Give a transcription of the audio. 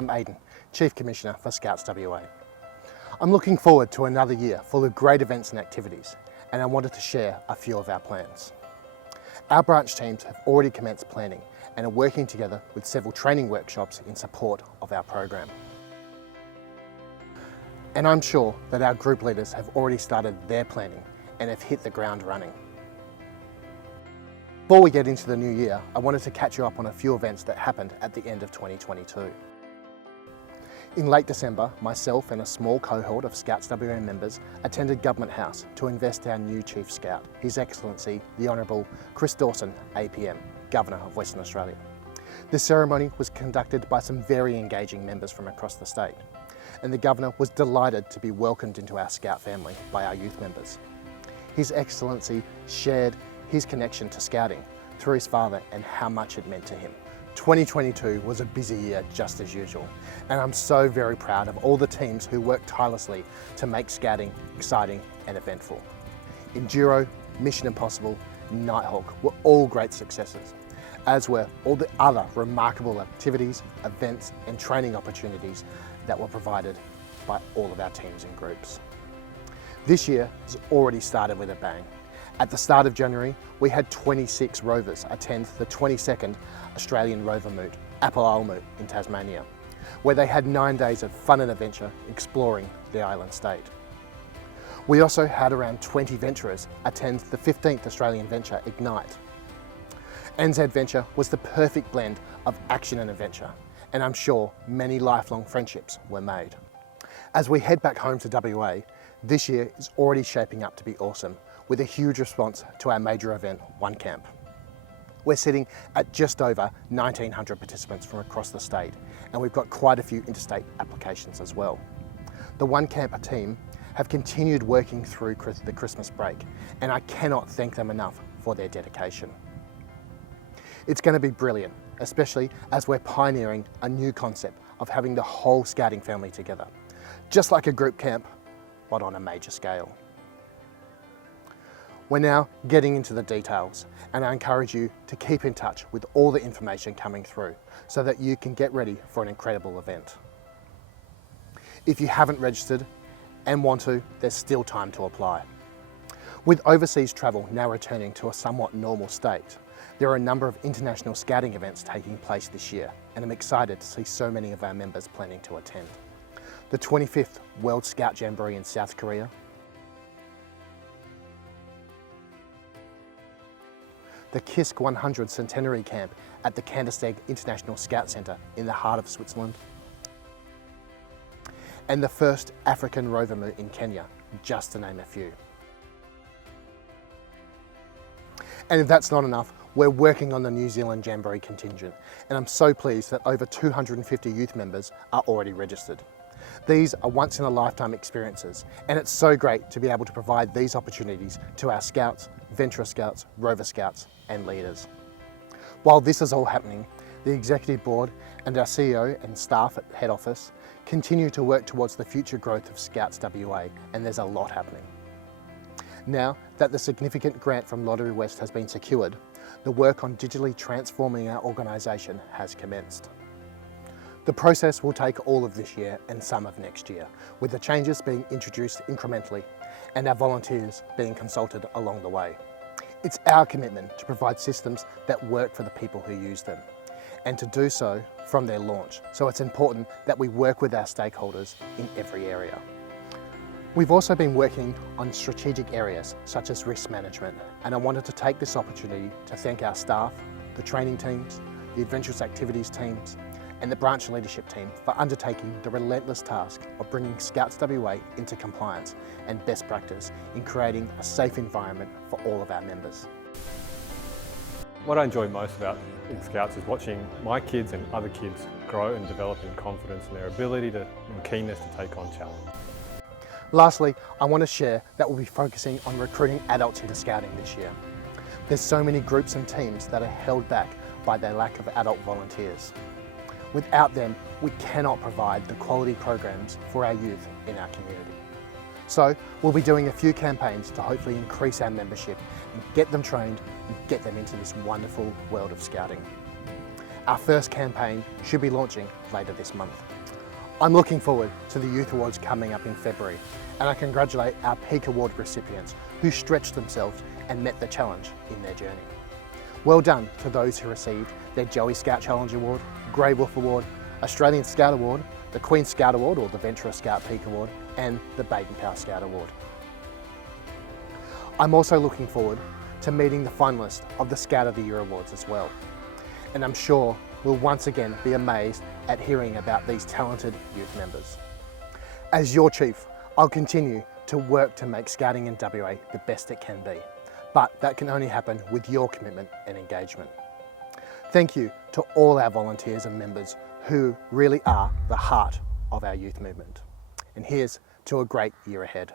I'm Ayden, Chief Commissioner for Scouts WA. I'm looking forward to another year full of great events and activities, and I wanted to share a few of our plans. Our branch teams have already commenced planning and are working together with several training workshops in support of our program. And I'm sure that our group leaders have already started their planning and have hit the ground running. Before we get into the new year, I wanted to catch you up on a few events that happened at the end of 2022. In late December, myself and a small cohort of Scouts WA members attended Government House to invest our new Chief Scout, His Excellency the Honourable Chris Dawson, APM, Governor of Western Australia. This ceremony was conducted by some very engaging members from across the state, and the Governor was delighted to be welcomed into our Scout family by our youth members. His Excellency shared his connection to Scouting through his father and how much it meant to him. 2022 was a busy year just as usual, and I'm so very proud of all the teams who worked tirelessly to make Scouting exciting and eventful. Enduro, Mission Impossible, Nighthawk were all great successes, as were all the other remarkable activities, events and training opportunities that were provided by all of our teams and groups. This year has already started with a bang. At the start of January, we had 26 rovers attend the 22nd Australian Rover Moot, Apple Isle Moot in Tasmania, where they had 9 days of fun and adventure exploring the island state. We also had around 20 venturers attend the 15th Australian Venture Ignite. NZ Venture was the perfect blend of action and adventure, and I'm sure many lifelong friendships were made. As we head back home to WA, this year is already shaping up to be awesome, with a huge response to our major event, One Camp. We're sitting at just over 1,900 participants from across the state, and we've got quite a few interstate applications as well. The One Camp team have continued working through the Christmas break, and I cannot thank them enough for their dedication. It's going to be brilliant, especially as we're pioneering a new concept of having the whole Scouting family together, just like a group camp, but on a major scale. We're now getting into the details, and I encourage you to keep in touch with all the information coming through so that you can get ready for an incredible event. If you haven't registered and want to, there's still time to apply. With overseas travel now returning to a somewhat normal state, there are a number of international Scouting events taking place this year, and I'm excited to see so many of our members planning to attend. The 25th World Scout Jamboree in South Korea, the KISK 100 Centenary Camp at the Kandersteg International Scout Centre in the heart of Switzerland, and the first African Rover Moot in Kenya, just to name a few. And if that's not enough, we're working on the New Zealand Jamboree contingent, and I'm so pleased that over 250 youth members are already registered. These are once-in-a-lifetime experiences, and it's so great to be able to provide these opportunities to our Scouts, Venturer Scouts, Rover Scouts and leaders. While this is all happening, the Executive Board and our CEO and staff at Head Office continue to work towards the future growth of Scouts WA, and there's a lot happening. Now that the significant grant from Lottery West has been secured, the work on digitally transforming our organisation has commenced. The process will take all of this year and some of next year, with the changes being introduced incrementally and our volunteers being consulted along the way. It's our commitment to provide systems that work for the people who use them, and to do so from their launch. So it's important that we work with our stakeholders in every area. We've also been working on strategic areas such as risk management, and I wanted to take this opportunity to thank our staff, the training teams, the adventurous activities teams, and the branch leadership team for undertaking the relentless task of bringing Scouts WA into compliance and best practice in creating a safe environment for all of our members. What I enjoy most about Scouts is watching my kids and other kids grow and develop in confidence in their ability and keenness to take on challenge. Lastly, I want to share that we'll be focusing on recruiting adults into Scouting this year. There's so many groups and teams that are held back by their lack of adult volunteers. Without them, we cannot provide the quality programs for our youth in our community. So we'll be doing a few campaigns to hopefully increase our membership and get them trained and get them into this wonderful world of Scouting. Our first campaign should be launching later this month. I'm looking forward to the Youth Awards coming up in February, and I congratulate our Peak Award recipients who stretched themselves and met the challenge in their journey. Well done to those who received their Joey Scout Challenge Award, Grey Wolf Award, Australian Scout Award, the Queen Scout Award or the Venturer Scout Peak Award, and the Baden Powell Scout Award. I'm also looking forward to meeting the finalists of the Scout of the Year Awards as well. And I'm sure we'll once again be amazed at hearing about these talented youth members. As your chief, I'll continue to work to make Scouting in WA the best it can be, but that can only happen with your commitment and engagement. Thank you to all our volunteers and members who really are the heart of our youth movement. And here's to a great year ahead.